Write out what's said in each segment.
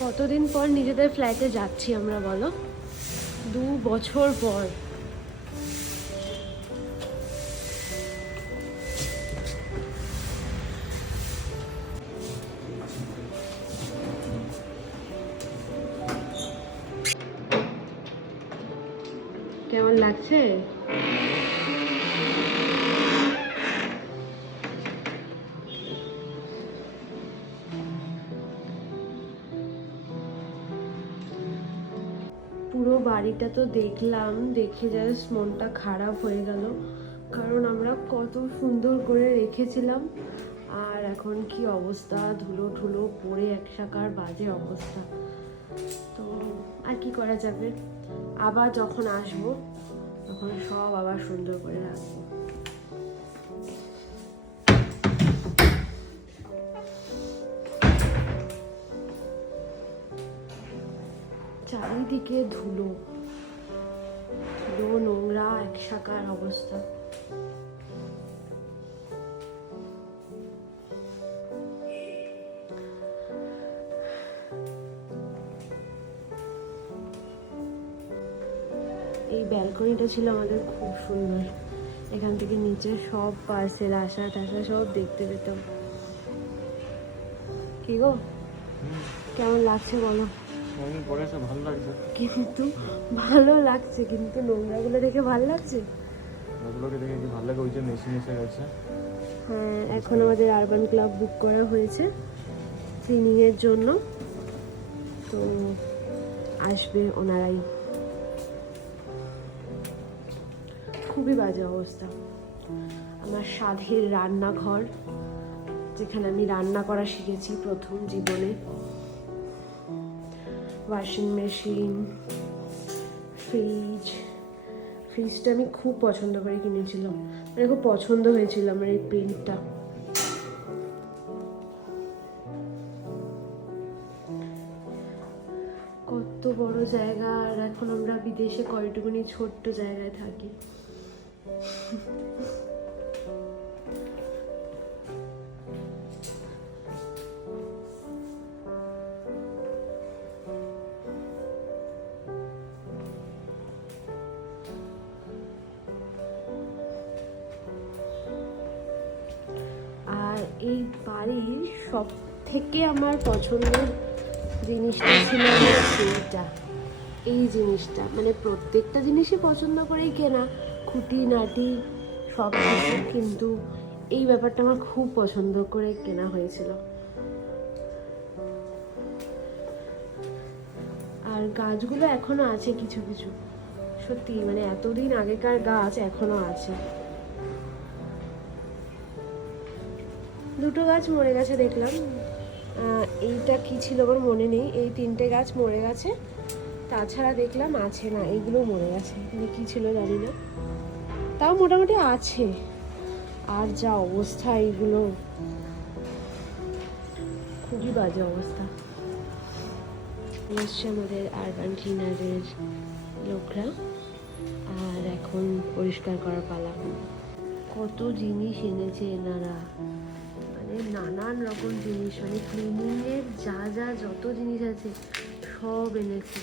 কতদিন পর নিজেদের ফ্ল্যাটে যাচ্ছি আমরা বলো? দু বছর পর। কেমন লাগছে? বাড়িটা তো দেখলাম, দেখে জাস্ট মনটা খারাপ হয়ে গেল। কারণ আমরা কত সুন্দর করে রেখেছিলাম, আর এখন কি অবস্থা? ধুলো ঠুলো পড়ে একসাকার বাজে অবস্থা। তো আর কি করা যাবে? আবার যখন আসব, তখন সব আবার সুন্দর করে রাখব। চারিদিকে ধুলো। ধুলো নোংরা এক একসাকার অবস্থা। এই ব্যালকনিটা ছিল আমাদের খুব সুন্দর। এখান থেকে নিচে সব পার্সেল আসা টাসা সব দেখতে পেতাম। কি গো? কেমন লাগছে বলো? ভালো লাগছে। কিন্তু ভালো লাগছে কিন্তু নোংরাগুলো দেখে ভালো লাগছে? ওগুলোকে দেখে কি ভালো লাগে? ওই জন্য এসে এসে গেছে। হ্যাঁ এখন আমাদের আরবান ক্লাব বুক করা হয়েছে ক্লিনিংয়ের জন্য। তো আসবে ওনারাই। খুবই বাজে অবস্থা। আমার সাধের রান্নাঘর যেখানে আমি রান্না করা শিখেছি প্রথম জীবনে। ওয়াশিং মেশিন ফ্রিজ ফ্রিজটা আমি খুব পছন্দ করে কিনেছিলাম। মানে খুব পছন্দ হয়েছিল আমার এই প্রিন্টটা কত বড় জায়গা, আর এখন আমরা বিদেশে কয়টুকুনি ছোট্ট জায়গায় থাকি। আর এই বাড়ির সব থেকে আমার পছন্দের জিনিসটা ছিল এইটা এই জিনিসটা মানে প্রত্যেকটা জিনিসই পছন্দ করেই কেনা, খুঁটি, নাটি, সব কিছু, কিন্তু এই ব্যাপারটা আমার খুব পছন্দ করে কেনা হয়েছিল। আর গাছগুলো এখনও আছে কিছু কিছু। সত্যি মানে এতদিন আগেকার গাছ এখনও আছে। দুটো গাছ মরে গেছে দেখলাম। এইটা কি ছিল আমার মনে নেই। এই তিনটে গাছ মরে গেছে। তাছাড়া দেখলাম আছে না, এইগুলো মরে গেছে। এখানে কি ছিল জানি না। তাও মোটামুটি আছে। আর যা অবস্থা এইগুলো। খুবই বাজে অবস্থা। এসছে আমাদের আরবান ক্লিনারের লোকরা। আর এখন পরিষ্কার করার পালা। কত জিনিস এনেছে এনারা। মানে নানান রকম জিনিস মানে ক্লিনিংয়ের যা যা যত জিনিস আছে, সব এনেছে।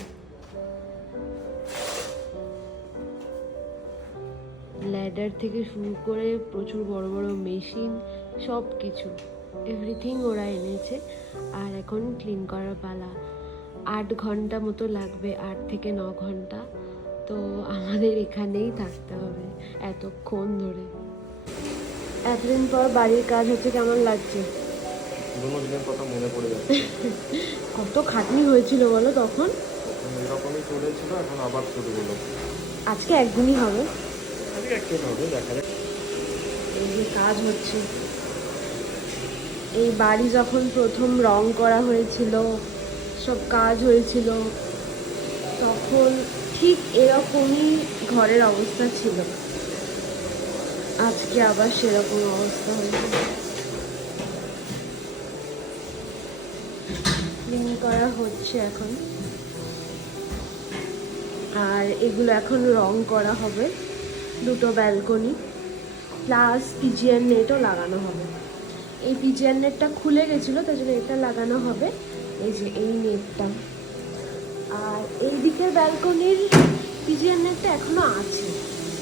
ল্যাডার থেকে শুরু করে প্রচুর বড় বড় মেশিন সব কিছু এভরিথিং ওরা এনেছে, আর এখন ক্লিন করার পালা। আট ঘণ্টা মতো লাগবে, আট থেকে ন ঘণ্টা। তো আমাদের এখানেই থাকতে হবে, এতক্ষণ ধরে। এতদিন পর বাড়ির কাজ হচ্ছে কেমন লাগছে? দিনের কথা মনে পড়ে যাচ্ছে। কত খাটনি হয়েছিল বলো তখন? এরকমই চলেছিল এখন আবার শুরু হলো। আজকে একদিনই হবে। আজকে একটু হবে দেখা যাক। এই যে কাজ হচ্ছে। এই বাড়ি যখন প্রথম রং করা হয়েছিল সব কাজ হয়েছিল তখন ঠিক এরকমই ঘরের অবস্থা ছিল। আজকে আবার সেরকম অবস্থা হয়েছে। ক্লিন করা হচ্ছে এখন। আর এগুলো এখন রং করা হবে, দুটো ব্যালকনি প্লাস পিজিআর নেটও লাগানো হবে। এই পিজিআর নেটটা খুলে গেছিল, তার জন্য এটা লাগানো হবে। এই যে এই নেটটা আর এই দিকের ব্যালকনির পিজিএন নেটটা এখনও আছে।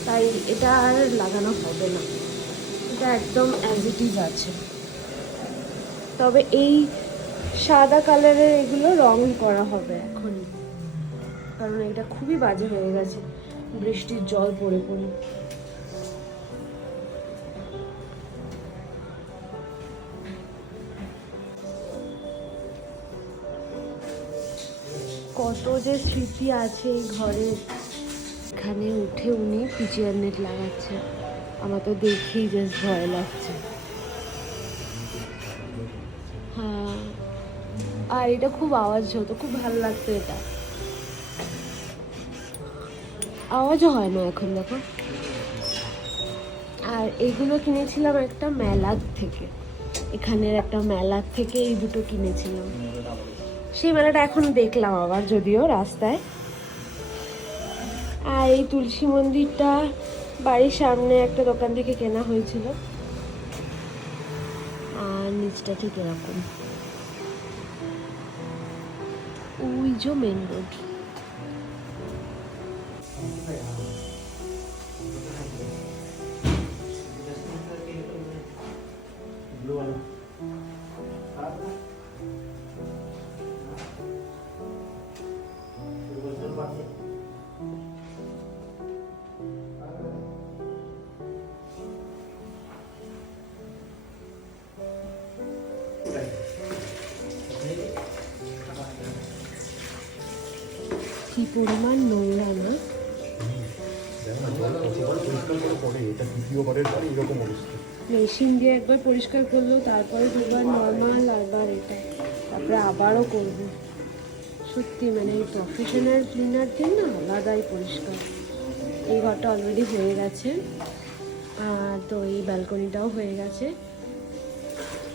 তাই এটা আর লাগানো হবে না। এটা একদম অ্যাজ ইট ইজ আছে। তবে এই সাদা কালারের এগুলো রং করা হবে এখনই। কারণ এটা খুবই বাজে হয়ে গেছে। বৃষ্টির জল পড়ে পড়ে। কত যে স্মৃতি আছে এই ঘরের। এখানে উঠে উনি পিচিয়ার নেট লাগাচ্ছে আমার তো দেখেই জাস্ট ভয় লাগছে। হ্যাঁ আর এটা খুব আওয়াজ হতো, খুব ভালো লাগতো এটা। আওয়াজও হয় না এখন, দেখো। আর এইগুলো কিনেছিলাম একটা মেলার থেকে। এখানের একটা মেলার থেকে এই দুটো কিনেছিলাম। সেই মেলাটা এখন দেখলাম আবার, যদিও রাস্তায়। আর এই তুলসী মন্দিরটা বাড়ির সামনে একটা দোকান থেকে কেনা হয়েছিল। আর নিচটা ঠিক এরকম। ওই যে মেন রোড পরিমাণ নোংরা না। মেশিন দিয়ে একবার পরিষ্কার করল তারপরে দুবার নর্মাল আরবার এটা। তারপরে আবারও করব। সত্যি মানে এই প্রফেশনাল ক্লিনারদের না আলাদাই পরিষ্কার। এই ঘরটা অলরেডি হয়ে গেছে। আর তো এই ব্যালকনিটাও হয়ে গেছে।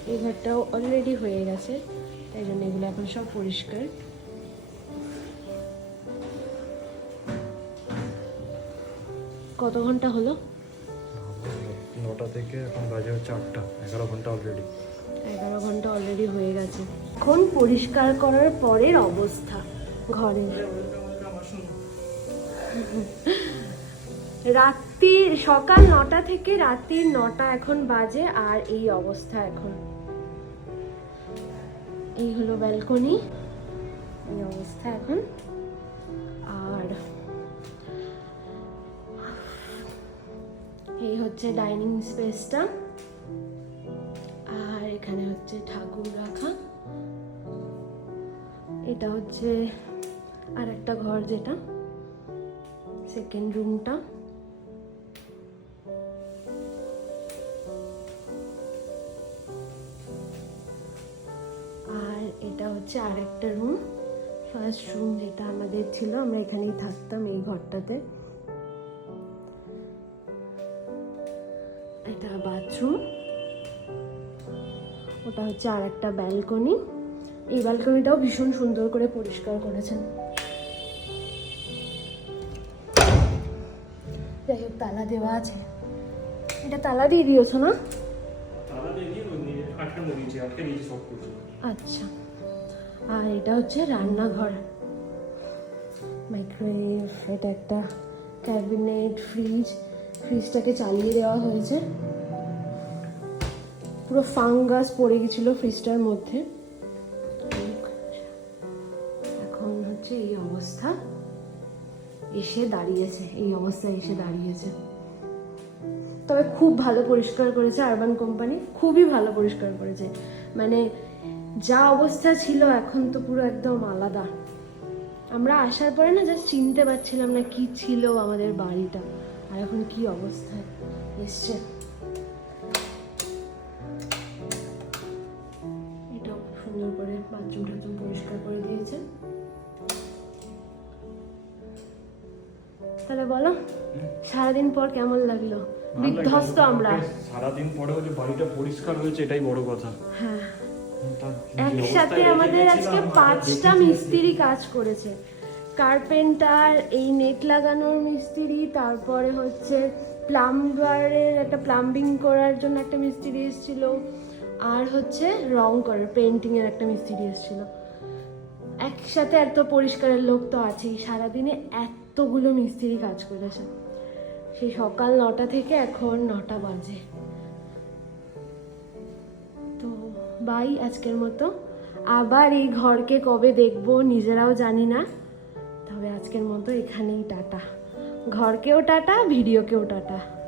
এই ঘরটাও অলরেডি হয়ে গেছে। তাই জন্য এগুলো এখন সব পরিষ্কার। কত ঘণ্টা হলো? নটা থেকে এখন বাজে হচ্ছে আটটা এগারো ঘণ্টা অলরেডি এগারো ঘণ্টা অলরেডি হয়ে গেছে। এখন পরিষ্কার করার পরের অবস্থা ঘরে। রাত্রি সকাল নটা থেকে রাত্রির নটা এখন বাজে আর এই অবস্থা এখন। এই হলো ব্যালকনি এই অবস্থা এখন। হচ্ছে ডাইনিং স্পেসটা। আর এখানে হচ্ছে ঠাকুর রাখা। এটা হচ্ছে আর একটা ঘর যেটা সেকেন্ড রুমটা আর এটা হচ্ছে আর একটা রুম ফার্স্ট রুম যেটা আমাদের ছিল, আমরা এখানেই থাকতাম এই ঘরটাতে। বাথরুম ওটা হচ্ছে আর একটা ব্যালকনি এই ব্যালকনিটাও ভীষণ সুন্দর করে পরিষ্কার করেছেন। যাই হোক তালা দেওয়া আছে। এটা তালা দিয়ে দিয়েছ না? আচ্ছা। আর এটা হচ্ছে রান্নাঘর। মাইক্রোওয়েভ এটা একটা ক্যাবিনেট ফ্রিজ ফ্রিজটাকে চালিয়ে দেওয়া হয়েছে। পুরো ফাঙ্গাস পড়ে গেছিল ফ্রিজটার মধ্যে। এখন হচ্ছে এই অবস্থা। এসে দাঁড়িয়েছে, এই অবস্থায় এসে দাঁড়িয়েছে। তবে খুব ভালো পরিষ্কার করেছে আরবান কোম্পানি, খুবই ভালো পরিষ্কার করেছে। মানে যা অবস্থা ছিল এখন তো পুরো একদম আলাদা। আমরা আসার পরে না জাস্ট চিনতে পারছিলাম না কি ছিল আমাদের বাড়িটা, আর এখন কি অবস্থায় এসছে। করে দিয়েছে। তাহলে বলো সারাদিন পর কেমন লাগল? বিধ্বস্ত আমরা। সারাদিন পরেও যে বাড়িটা পরিষ্কার হয়েছে এটাই বড় কথা। হ্যাঁ। একসাথে আমাদের আজকে পাঁচটা মিস্ত্রি কাজ করেছে। কার্পেন্টার এই নেট লাগানোর মিস্ত্রি তারপরে হচ্ছে প্লাম্বারের একটা প্লাম্বিং করার জন্য একটা মিস্ত্রি এসেছিল। আর হচ্ছে রং করার পেন্টিং এর একটা মিস্ত্রি এসেছিল। একসাথে এত পরিষ্কারের লোক তো আছেই। সারাদিনে এতগুলো মিস্ত্রি কাজ করেছে। সেই সকাল নটা থেকে এখন নটা বাজে। তো বাই আজকের মতো। আবার এই ঘরকে কবে দেখব নিজেরাও জানি না। তবে আজকের মতো এখানেই টাটা। ঘরকেও টাটা, ভিডিওকেও টাটা।